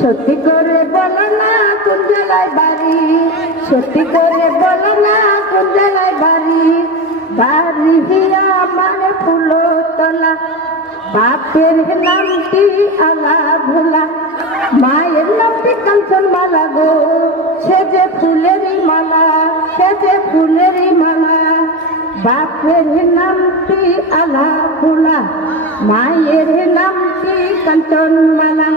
সত্যি করে বলো না, কোন জেলায় বাড়ি? সত্যি করে বলো না, কোন জেলায় বাড়ি? বাড়ি হিয়া আমার ফুলো তোলা বাপের নামটি আলা ভোলা। মায়ের নামটি কাঞ্চন মালা গো, সে যে ফুলেরই মালা, সে যে ফুলেরই মালা। বাপের নামটি আলা ভোলা, মায়ের নামটি কাঞ্চন মালা।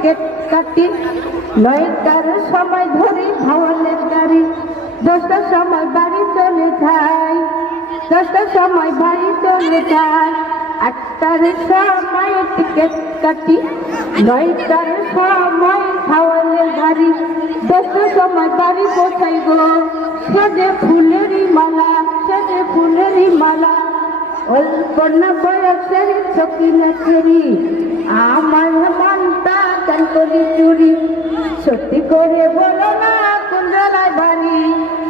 টিকিট কাটি। নয়টার সময় ধরি ভাওয়ালের গাড়ি। দশটার সময় বাড়ি চলে যাই দশটার সময় বাড়ি চলে যাই আটটার সময় টিকিট কাটি। নয়টার সময় ভাওয়ালের গাড়ি। দশটার সময় বাড়ি পৌঁছাই গো। সে যে ফুলেরই মালা সে যে ফুলেরই মালা। অল্পনা বয়সের ছকি নাচেরি আমার মনটা গান করি চুরি। সত্যি করে বলো না, কোন জেলায় বাড়ি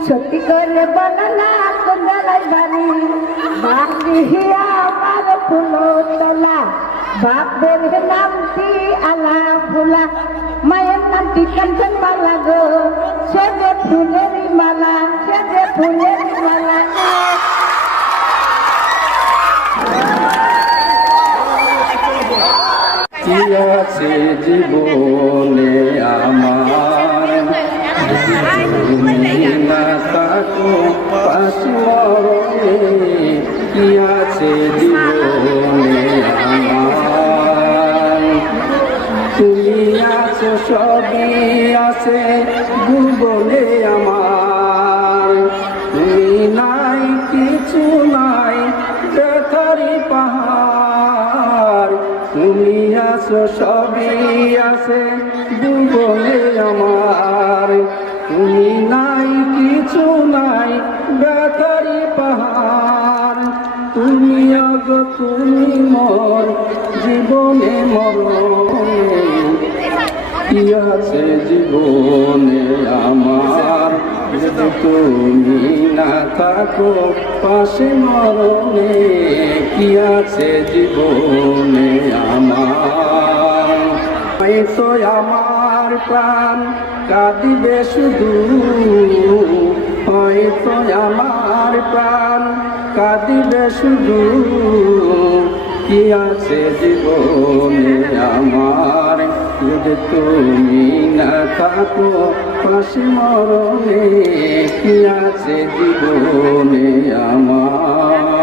সত্যি করে বলো না, কোন জেলায় বাড়ি বাড়ি হিয়া আমার ফুলো তোলা বাপের নামটি আলা ফুলা মায়ের নামটি কাঞ্চন মালা গো, সে যে ফুলেরই মালা, সে যে ফুলেরই মালা। আছে জীবনে আমার। না থাকো কি আছে জীবনে আমার? তুমি আছো, সবই আছে ভুবনে আমার। তুমি নাই, কিছু নাই ব্যথারি পাহাড়। তুমি আছো সবই আছে ভুবনে আমার। তুমি নাই, কিছু নাই ব্যথারি পাহাড়। তুমি আগ, তুমি মর, জীবনে মরণে। কি আছে জীবনে আমার? যদি তুমি না থাকো, পাশে মরণে। কি আছে জীবনে আমার? তো আমার প্রাণ, কাঁদিবে শুধু। হয়তো আমার প্রাণ, কাঁদিবে শুধু। কি আছে জীবনে আমার? যদি তুমি না থাকো পাশে মরণে, কি আছে জীবনে আমার?